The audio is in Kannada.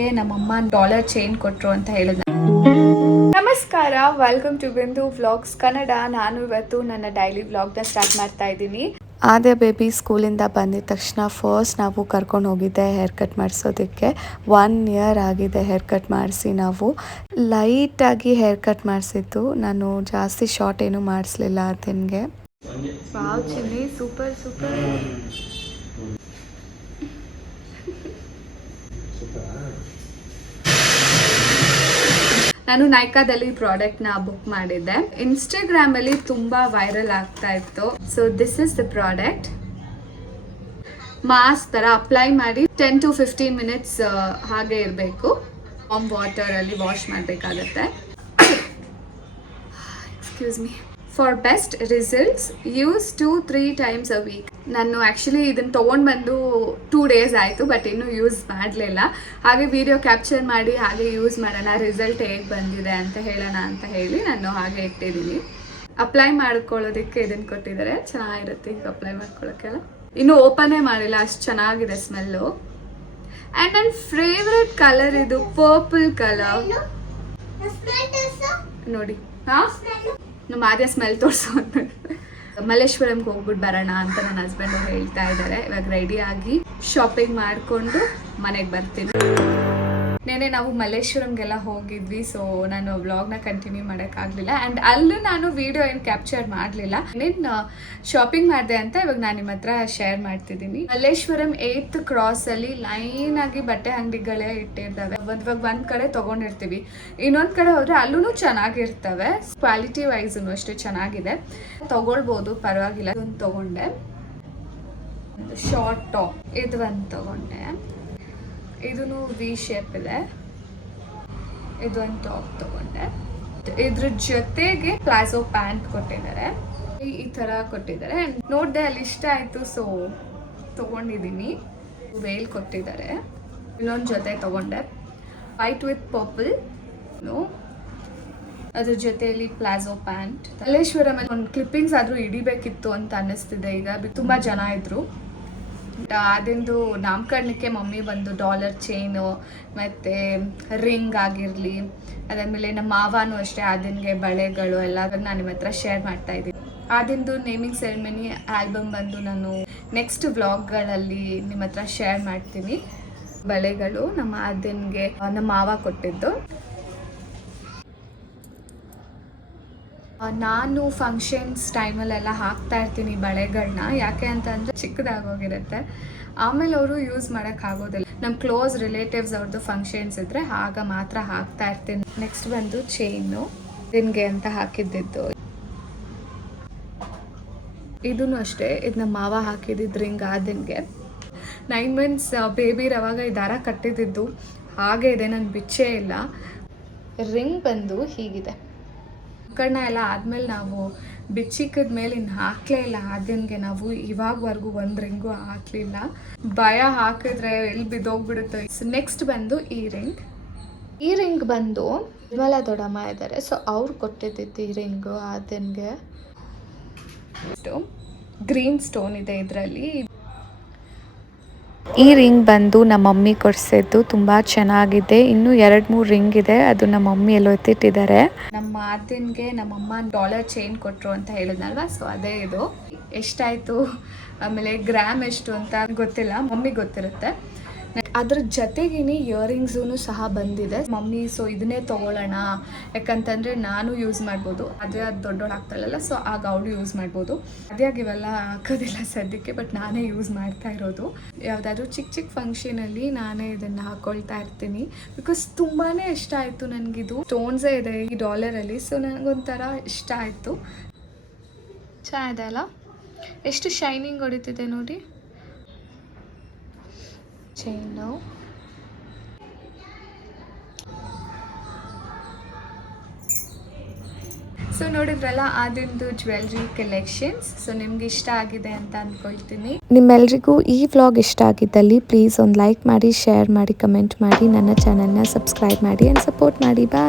ನಮ್ಮಮ್ಮ ಡಾಲರ್ ಚೈನ್ ಕೊಟ್ರು ಅಂತ ಹೇಳಿದ್ರು. ನಮಸ್ಕಾರ, ವೆಲ್ಕಮ್ ಟು ಬಿಂದು ವ್ಲಾಗ್ಸ್ ಕನ್ನಡ. ನಾನು ಇವತ್ತು ನನ್ನ ಡೈಲಿ ವ್ಲಾಗ್ನ ಸ್ಟಾರ್ಟ್ ಮಾಡ್ತಾ ಇದ್ದೀನಿ. ಆದ್ಯ ಬೇಬಿ ಸ್ಕೂಲಿಂದ ಬಂದಿದ ತಕ್ಷಣ ಫಸ್ಟ್ ನಾವು ಕರ್ಕೊಂಡು ಹೋಗಿದ್ದೆ ಹೇರ್ ಕಟ್ ಮಾಡಿಸೋದಕ್ಕೆ. 1 ಇಯರ್ ಆಗಿದೆ ಹೇರ್ ಕಟ್ ಮಾಡಿಸಿ. ನಾವು ಲೈಟಾಗಿ ಹೇರ್ ಕಟ್ ಮಾಡಿಸಿದ್ದು, ನಾನು ಜಾಸ್ತಿ ಶಾರ್ಟ್ ಏನು ಮಾಡಿಸ್ಲಿಲ್ಲ ಅದನ್ಗೆ. ವಾವ್ ಚಿನ್ನಿ, ಸೂಪರ್ ಸೂಪರ್. ನಾನು ನೈಕಾದಲ್ಲಿ ಪ್ರಾಡಕ್ಟ್ನ ಬುಕ್ ಮಾಡಿದ್ದೆ. ಇನ್ಸ್ಟಾಗ್ರಾಮಲ್ಲಿ ತುಂಬ ವೈರಲ್ ಆಗ್ತಾ ಇತ್ತು. So this is the product. Mask ಥರ ಅಪ್ಲೈ ಮಾಡಿ 10 to 15 ಮಿನಿಟ್ಸ್ ಹಾಗೆ ಇರಬೇಕು. ವಾರ್ಮ್ ವಾಟರಲ್ಲಿ ವಾಶ್ ಮಾಡಬೇಕಾಗತ್ತೆ. Excuse me. For best results use 2-3 times a week. ನಾನು ಆ್ಯಕ್ಚುಲಿ ಇದನ್ನು ತೊಗೊಂಡು ಬಂದು 2 days ಆಯಿತು, ಬಟ್ ಇನ್ನೂ ಯೂಸ್ ಮಾಡಲಿಲ್ಲ. ಹಾಗೆ ವಿಡಿಯೋ ಕ್ಯಾಪ್ಚರ್ ಮಾಡಿ ಹಾಗೆ ಯೂಸ್ ಮಾಡೋಣ, ರಿಸಲ್ಟ್ ಹೇಗೆ ಬಂದಿದೆ ಅಂತ ಹೇಳೋಣ ಅಂತ ಹೇಳಿ ನಾನು ಹಾಗೆ ಇಟ್ಟಿದ್ದೀನಿ. ಅಪ್ಲೈ ಮಾಡ್ಕೊಳ್ಳೋದಕ್ಕೆ ಇದನ್ನು ಕೊಟ್ಟಿದ್ದಾರೆ, ಚೆನ್ನಾಗಿರುತ್ತೆ ಈಗ ಅಪ್ಲೈ ಮಾಡ್ಕೊಳ್ಳೋಕ್ಕೆಲ್ಲ. ಇನ್ನೂ ಓಪನೇ ಮಾಡಿಲ್ಲ, ಅಷ್ಟು ಚೆನ್ನಾಗಿದೆ ಸ್ಮೆಲ್ಲು. ಆ್ಯಂಡ್ ನನ್ನ ಫೇವ್ರೆಟ್ ಕಲರ್ ಇದು ಪರ್ಪಲ್ ಕಲರ್ ನೋಡಿ. ಹಾಂ, ನಮ್ಮ ಆದ್ಯ ಸ್ಮೆಲ್ ತೋರಿಸೋ ಅಂತ ಮಲ್ಲೇಶ್ವರಂಗೆ ಹೋಗ್ಬಿಟ್ಟು ಬರೋಣ ಅಂತ ನನ್ನ ಹಸ್ಬೆಂಡ್ ಅವ್ರು ಹೇಳ್ತಾ ಇದ್ದಾರೆ. ಇವಾಗ ರೆಡಿ ಆಗಿ ಶಾಪಿಂಗ್ ಮಾಡಿಕೊಂಡು ಮನೆಗೆ ಬರ್ತೀನಿ. ನೆನೆ ನಾವು ಮಲ್ಲೇಶ್ವರಂಗೆಲ್ಲ ಹೋಗಿದ್ವಿ, ಸೊ ನಾನು ವ್ಲಾಗ್ನ ಕಂಟಿನ್ಯೂ ಮಾಡೋಕ್ಕಾಗಲಿಲ್ಲ. ಆ್ಯಂಡ್ ಅಲ್ಲೂ ನಾನು ವಿಡಿಯೋ ಏನು ಕ್ಯಾಪ್ಚರ್ ಮಾಡಲಿಲ್ಲ. ಇನ್ನೇನು ಶಾಪಿಂಗ್ ಮಾಡಿದೆ ಅಂತ ಇವಾಗ ನಾನು ನಿಮ್ಮ ಹತ್ರ ಶೇರ್ ಮಾಡ್ತಿದ್ದೀನಿ. ಮಲ್ಲೇಶ್ವರಂ 8th ಕ್ರಾಸಲ್ಲಿ ಲೈನಾಗಿ ಬಟ್ಟೆ ಅಂಗಡಿಗಳೇ ಇಟ್ಟಿರ್ತವೆ. ಇವಾಗ ಒಂದು ಕಡೆ ತೊಗೊಂಡಿರ್ತೀವಿ, ಇನ್ನೊಂದು ಕಡೆ ಹೋದರೆ ಅಲ್ಲೂ ಚೆನ್ನಾಗಿರ್ತವೆ. ಕ್ವಾಲಿಟಿ ವೈಸೂ ಅಷ್ಟೇ ಚೆನ್ನಾಗಿದೆ, ತೊಗೊಳ್ಬೋದು, ಪರವಾಗಿಲ್ಲ. ಇದೊಂದು ತೊಗೊಂಡೆ, ಶಾರ್ಟ್ ಟಾಪ್ ಇದು ಒಂದು ತೊಗೊಂಡೆ. ಇದೂ ವಿ ಶೇಪ್ ಇದೆ. ಇದೊಂದು ಟಾಪ್ ತಗೊಂಡೆ. ಇದ್ರ ಜೊತೆಗೆ ಪ್ಲಾಜೋ ಪ್ಯಾಂಟ್ ಕೊಟ್ಟಿದ್ದಾರೆ, ಈ ಥರ ಕೊಟ್ಟಿದ್ದಾರೆ. ನೋಡಿದೆ, ಅಲ್ಲಿ ಇಷ್ಟ ಆಯಿತು, ಸೊ ತೊಗೊಂಡಿದ್ದೀನಿ. ವೇಲ್ ಕೊಟ್ಟಿದ್ದಾರೆ. ಇನ್ನೊಂದು ಜೊತೆ ತೊಗೊಂಡೆ, ವೈಟ್ ವಿತ್ ಪರ್ಪಲ್. ಅದ್ರ ಜೊತೆಯಲ್ಲಿ ಪ್ಲಾಜೋ ಪ್ಯಾಂಟ್. ಮಲ್ಲೇಶ್ವರಮಲ್ಲಿ ಒಂದು ಕ್ಲಿಪ್ಪಿಂಗ್ಸ್ ಆದರೂ ಹಿಡಿಬೇಕಿತ್ತು ಅಂತ ಅನ್ನಿಸ್ತಿದೆ. ಈಗ ತುಂಬ ಜನ ಇದ್ರು. ಅದಿಂದು ನಾಮಕರಣಕ್ಕೆ ಮಮ್ಮಿ ಬಂದು ಡಾಲರ್ ಚೈನು ಮತ್ತು ರಿಂಗ್ ಆಗಿರಲಿ, ಅದಾದಮೇಲೆ ನಮ್ಮ ಮಾವನೂ ಅಷ್ಟೇ ಆದಿನ್ಗೆ ಬಳೆಗಳು ಎಲ್ಲ ನಾನು ನಿಮ್ಮ ಹತ್ರ ಶೇರ್ ಮಾಡ್ತಾ ಇದ್ದೀನಿ. ಆದಿಂದು ನೇಮಿಂಗ್ ಸೆರೆಮನಿ ಆಲ್ಬಮ್ ಬಂದು ನಾನು ನೆಕ್ಸ್ಟ್ ವ್ಲಾಗ್ಗಳಲ್ಲಿ ನಿಮ್ಮ ಹತ್ರ ಶೇರ್ ಮಾಡ್ತೀನಿ. ಬಳೆಗಳು ನಮ್ಮ ಆದಿನ್ಗೆ ನಮ್ಮ ಮಾವ ಕೊಟ್ಟಿದ್ದು. ನಾನು ಫಂಕ್ಷನ್ಸ್ ಟೈಮಲ್ಲೆಲ್ಲ ಹಾಕ್ತಾ ಇರ್ತೀನಿ ಬಳೆಗಳನ್ನ. ಯಾಕೆ ಅಂತಂದರೆ ಚಿಕ್ಕದಾಗೋಗಿರುತ್ತೆ, ಆಮೇಲೆ ಅವರು ಯೂಸ್ ಮಾಡೋಕ್ಕಾಗೋದಿಲ್ಲ. ನಮ್ಮ ಕ್ಲೋಸ್ ರಿಲೇಟಿವ್ಸ್ ಅವ್ರದ್ದು ಫಂಕ್ಷನ್ಸ್ ಇದ್ದರೆ ಆಗ ಮಾತ್ರ ಹಾಕ್ತಾ ಇರ್ತೀನಿ. ನೆಕ್ಸ್ಟ್ ಬಂದು ಚೈನು ದಿನ್ಗೆ ಅಂತ ಹಾಕಿದ್ದಿದ್ದು. ಇದೂ ಅಷ್ಟೇ, ಇದು ನಮ್ಮ ಮಾವ ಹಾಕಿದ್ದಿದ್ದು ರಿಂಗ್ ಆದಿನ್ಗೆ. 9 months ಬೇಬಿ ಇರೋವಾಗ ಈ ದಾರ ಕಟ್ಟಿದ್ದಿದ್ದು ಹಾಗೆ ಇದೆ, ನಾನು ಬಿಚ್ಚೇ ಇಲ್ಲ. ರಿಂಗ್ ಬಂದು ಹೀಗಿದೆ. ಕಣ್ಣ ಎಲ್ಲ ಆದಮೇಲೆ ನಾವು ಬಿಚ್ಚಿಕ್ಕದ ಮೇಲೆ ಇನ್ನು ಹಾಕಲೇ ಇಲ್ಲ. ಆದ್ಯನ್ಗೆ ನಾವು ಇವಾಗವರೆಗೂ ಒಂದು ರಿಂಗು ಹಾಕಲಿಲ್ಲ, ಭಯ ಹಾಕಿದ್ರೆ ಎಲ್ಲಿ ಬಿದ್ದೋಗ್ಬಿಡುತ್ತೆ. ನೆಕ್ಸ್ಟ್ ಬಂದು ಈ ರಿಂಗ್ ಬಂದು ನಿರ್ಮಲಾ ದೊಡ್ಡಮ್ಮ ಇದ್ದಾರೆ, ಸೊ ಅವ್ರು ಕೊಟ್ಟಿದ್ದಿತ್ತು ಈ ರಿಂಗು ಆದ್ಯನ್ಗೆ. ಗ್ರೀನ್ ಸ್ಟೋನ್ ಇದೆ ಇದರಲ್ಲಿ. ಈ ರಿಂಗ್ ಬಂದು ನಮ್ಮ ಮಮ್ಮಿ ಕೊಡಿಸಿದ್ದು, ತುಂಬ ಚೆನ್ನಾಗಿದೆ. ಇನ್ನೂ 2-3 ರಿಂಗ್ ಇದೆ, ಅದು ನಮ್ಮ ಮಮ್ಮಿ ಎಲ್ಲೋ ಎತ್ತಿಟ್ಟಿದ್ದಾರೆ. ನಮ್ಮ ಆದ್ಯನ್ಗೆ ನಮ್ಮಮ್ಮ ಡಾಲರ್ ಚೈನ್ ಕೊಟ್ಟರು ಅಂತ ಹೇಳಿದ್ನಲ್ವ, ಸೊ ಅದೇ ಇದು. ಎಷ್ಟಾಯಿತು ಆಮೇಲೆ ಗ್ರಾಮ್ ಎಷ್ಟು ಅಂತ ಗೊತ್ತಿಲ್ಲ, ಮಮ್ಮಿಗೆ ಗೊತ್ತಿರುತ್ತೆ. ಅದ್ರ ಜೊತೆಗೇನೆ ಇಯರಿಂಗ್ಸೂ ಸಹ ಬಂದಿದೆ ಮಮ್ಮಿ. ಸೊ ಇದನ್ನೇ ತೊಗೊಳ್ಳೋಣ, ಯಾಕಂತಂದರೆ ನಾನು ಯೂಸ್ ಮಾಡ್ಬೋದು, ಅದೇ ಅದು ದೊಡ್ಡೋಳು ಆಗ್ತಾಳಲ್ಲ, ಸೊ ಆಗ ಅವಳು ಯೂಸ್ ಮಾಡ್ಬೋದು. ಅದ್ಯಾಗ ಇವೆಲ್ಲ ಹಾಕೋದಿಲ್ಲ ಸದ್ಯಕ್ಕೆ, ಬಟ್ ನಾನೇ ಯೂಸ್ ಮಾಡ್ತಾ ಇರೋದು. ಯಾವುದಾದ್ರೂ ಚಿಕ್ಕ ಫಂಕ್ಷನಲ್ಲಿ ನಾನೇ ಇದನ್ನು ಹಾಕ್ಕೊಳ್ತಾ ಇರ್ತೀನಿ. ಬಿಕಾಸ್ ತುಂಬಾ ಇಷ್ಟ ಆಯಿತು ನನಗಿದು. ಸ್ಟೋನ್ಸೇ ಇದೆ ಈ ಡಾಲರಲ್ಲಿ, ಸೊ ನನಗೊಂಥರ ಇಷ್ಟ ಆಯಿತು. ಚೆನ್ನಾಗಿದೆ ಅಲ್ಲ, ಎಷ್ಟು ಶೈನಿಂಗ್ ಹೊಡಿತಿದೆ ನೋಡಿ ಚೈನು. ಸೊ ನೋಡಿದ್ರಲ್ಲ ಆದಿಂದು ಜ್ಯುವೆಲ್ರಿ ಕಲೆಕ್ಷನ್ಸ್. ಸೊ ನಿಮ್ಗೆ ಇಷ್ಟ ಆಗಿದೆ ಅಂತ ಅಂದ್ಕೊಳ್ತೀನಿ. ನಿಮ್ಮೆಲ್ರಿಗೂ ಈ ವ್ಲಾಗ್ ಇಷ್ಟ ಆಗಿದ್ದಲ್ಲಿ ಪ್ಲೀಸ್ ಒಂದು ಲೈಕ್ ಮಾಡಿ, ಶೇರ್ ಮಾಡಿ, ಕಮೆಂಟ್ ಮಾಡಿ, ನನ್ನ ಚಾನಲ್ನ ಸಬ್ಸ್ಕ್ರೈಬ್ ಮಾಡಿ ಆ್ಯಂಡ್ ಸಪೋರ್ಟ್ ಮಾಡಿ. ಬಾಯ್.